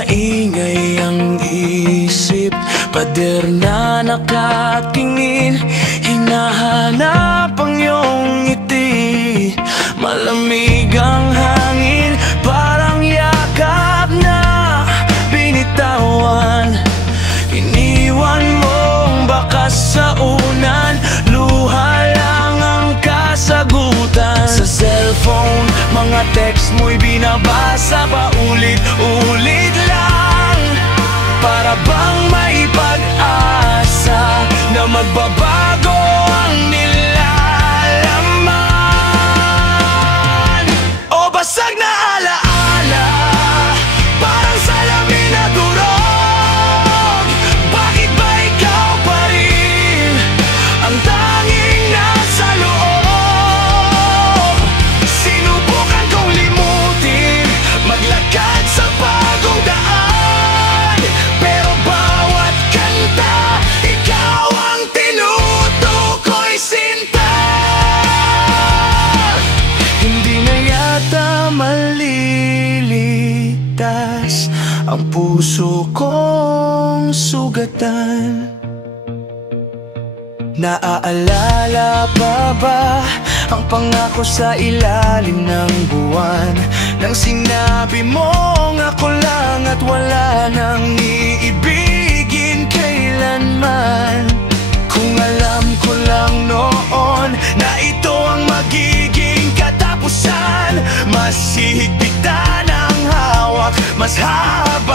maingay ang isip, pader na nakatingin, hinahanap ang iyong ngiti. Malamig ang hangin, parang yakap na binitawan. Iniwan mong bakas sa unan, luha lang ang kasagutan. Sa cellphone, mga text mo'y binabasa paulit-ulit lang, para bang may pag-asa na magbabago ang nilalaman. O basag na alaala, parang salamin na durog. Bakit ba ikaw pa rin ang tanging nasa loob? Sinubukan kong limutin, maglakad sa bagong daan, pero bawat kanta, ikaw ang tinutukoy sinta. Hindi na yata malilitas ang puso kong sugatan. Naaalala pa ba ang pangako sa ilalim ng buwan, nang sinabi mong ako lang at wala nang iibigin kailanman? Kung alam ko lang noon na ito ang magiging katapusan, mas hihigpitan ang hawak, mas haba